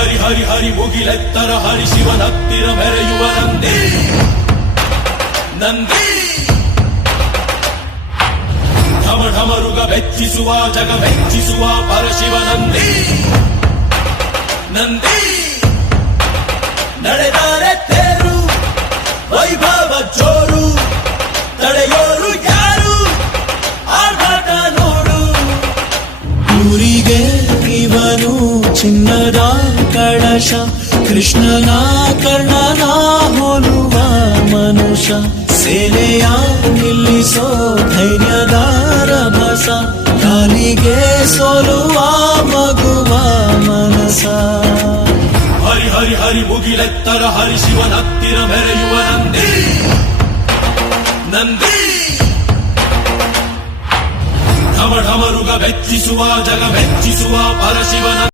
ಹರಿ ಹರಿ ಹರಿ ಮುಗಿಲೆತ್ತರ ಹರಿ ಶಿವನತ್ತಿರ ಮೆರೆಯುವ ನಂದಿ ನಂದಿ ಢಮ ಢಮರುಗ ಬೆಚ್ಚಿಸುವ ಜಗ ಮೆಚ್ಚಿಸುವ ಪರಶಿವ ನಂದಿ ನಂದಿ ನಡೆದರೆ ತೇರು ವೈಭವ ಜೋರು ತಡೆಯೋರು ಯಾರು ಆರ್ಭಟ ನೋಡು ಊರಿಗೆ ಇವನು ಚಿನ್ನದ ಕಳಶ ಕೃಷ್ಣನ ಕರ್ಣನ ಹೋಲುವ ಮನುಷ್ಯ ಸೇನೆಯ ನಿಲ್ಲಿಸೋ ಧೈರ್ಯದ ರಭಸ ಕಾಲಿಗೆ ಸೋಲುವ ಮಗುವ ಮನಸ ಹರಿ ಹರಿ ಹರಿ ಮುಗಿಲೆತ್ತರ ಹರಿ ಶಿವನತ್ತಿರ ಮೆರೆಯುವ ನಂದಿ ನಂದಿ ಢಮ ಢಮರುಗ ಬೆಚ್ಚಿಸುವ ಜಗ ಮೆಚ್ಚಿಸುವ ಪರಶಿವನ